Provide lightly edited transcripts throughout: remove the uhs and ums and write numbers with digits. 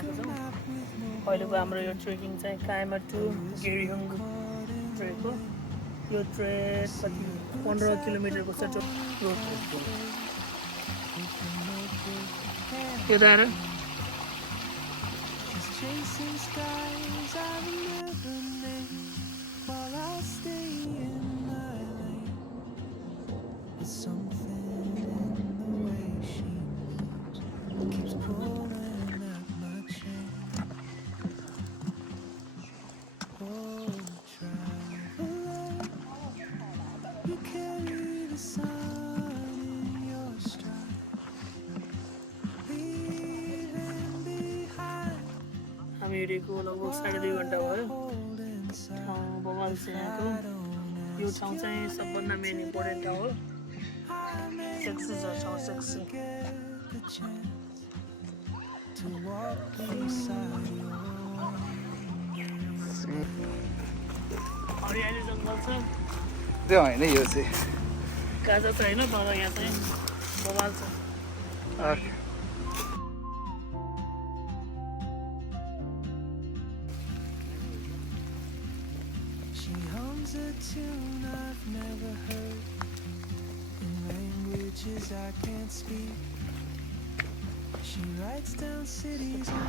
आएको छौँ अहिलेको हाम्रो यो ट्रेकिङ चाहिँ काइमा टु गेरियोङ ट्रेक हो यो ट्रेक कति 15 किलोमिटरको छ रोड यो त आएर Chasing skies I've never named while I stay in my lane. There's something in the way she moves keeps pulling at my chain. Oh, traveler, you carry the sun in your stride, leaving behind. हामी हिँडेको लगभग 2.5 घन्टा भयो ठाउँ बवाल छ यहाँको यो ठाउँ चाहिँ सबभन्दा मेन इम्पोर्टेन्ट ठाउँ हो सेक्सी छ ठाउँ सेक्सी हरियाली जङ्गल छ त्यो होइन यो चाहिँ गाजा छ होइन तर यहाँ चाहिँ बवाल छ She hums a tune I've never heard in languages I can't speak. She writes down cities on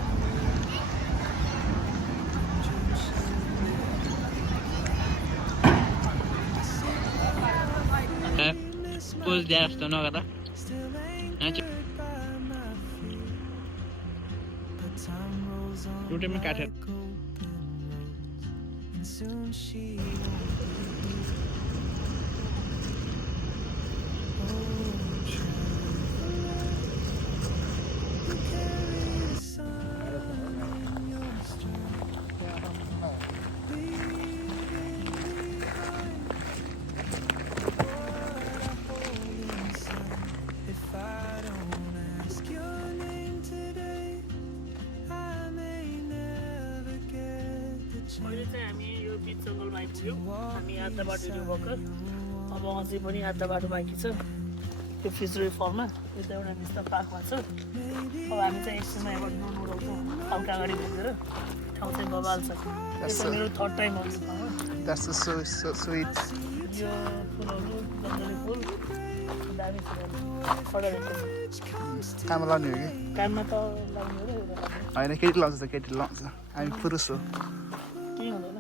pose दिए जस्तो नगर्दा still anchored by my feet. But time rolls on रुटेमा काटेर like open roads, and soon she won't be here. Oh, traveler, you carry the sun in your stride, leaving behind what I hold inside. If I don't ask your name today, I may never get the अहिले chance चाहिँ हामी यो बिच जङ्गलमा आइपुग्यौँ to walk हामी आधा बाटो हिँड्यो भर्खर beside you. अब अझै पनि आधा बाटो बाँकी छ त्यो फिजरी फलमा यता एउटा बिस्तार पार्क भएको छ अब हामी चाहिँ एकछिनमा यहाँबाट नुन उडाउँछौँ हल्का अगाडि घुमेर ठाउँ चाहिँ बबाल छ यो चाहिँ मेरो थर्ड टाइम हो यो ठाउँमा द्याट्स सो स्विट यो फुलहरू जङ्गली फुल दामी फुलहरू अगाडिको काममा लाउने हो कि कानमा त लाग्ने हो र एउटा लाग्ने होइन केटी लाउँछ त केटी लाउँछ हामी पुरुष हो केही हुँदैन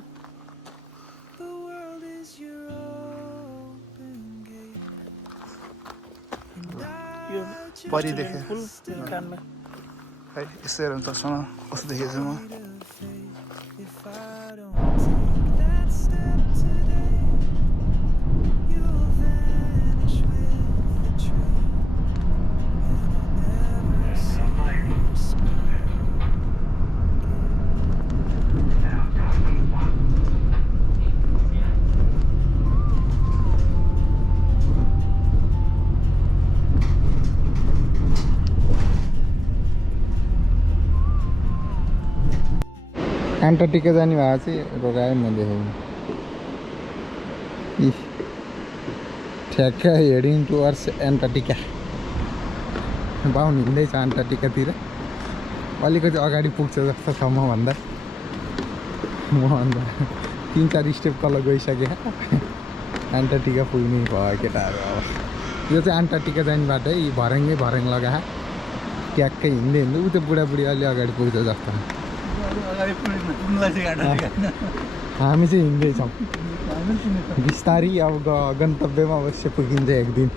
The world is your open gate, and यो परि देख्यो फुल कानमा खै यसो हेरौँ चस्मा कस्तो देखेको छु म of faith. If I don't take that step today, you'll vanish with the train, and I'll never see your smile. एन्टार्क्टिका जाने भए चाहिँ रोगायो म देखेँ ठ्याक्कै हेडिङ टुवर्ड्स एन्टार्क्टिका बाहुन हिँड्दैछ एन्टार्क्टिकातिर अलिकति अगाडि पुग्छ जस्तो छ मभन्दा 3-4 स्टेप तल गइसके एन्टार्क्टिका पुग्ने भयो केटाहरू अब यो चाहिँ एन्टार्क्टिका जाने बाटो यी भर्याङ लगा ट्याक्कै हिँड्दै ऊ त्यो बुढाबुढी अलि अगाडि पुग्छ जस्तो हामी चाहिँ हिँड्दैछौँ बिस्तारी अब गन्तव्यमा अवश्य पुगिन्छ एक दिन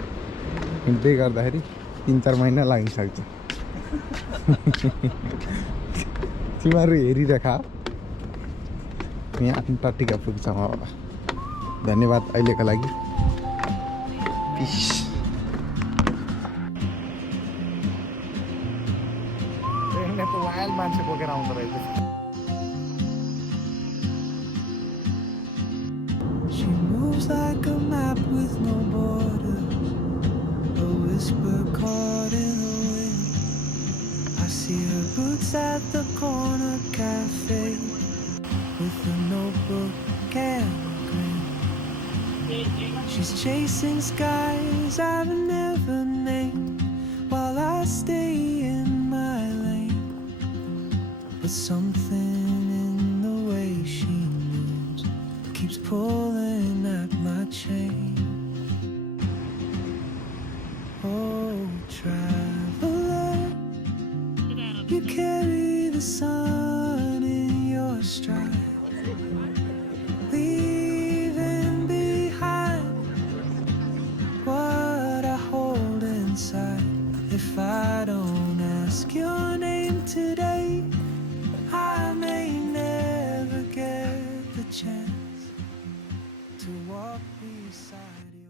हिँड्दै गर्दाखेरि 3-4 महिना लागिसक्छ तिमीहरू हेरिराख यहाँ एन्टार्क्टिका पुग्छौँ अब धन्यवाद अहिलेको लागि पिस वाइल्ड मान्छे बोकेर आउँदो रहेछ She moves like a map with no borders, a whisper caught in the wind. I see her boots at the corner cafe with a notebook and a grin. She's chasing skies I've never named while I stay in my lane. something in the way she moves keeps pulling at my chain. Oh, traveler, you carry the sun in your stride, leaving behind what I hold inside. If I don't ask your name today, I may never get the chance to walk beside you.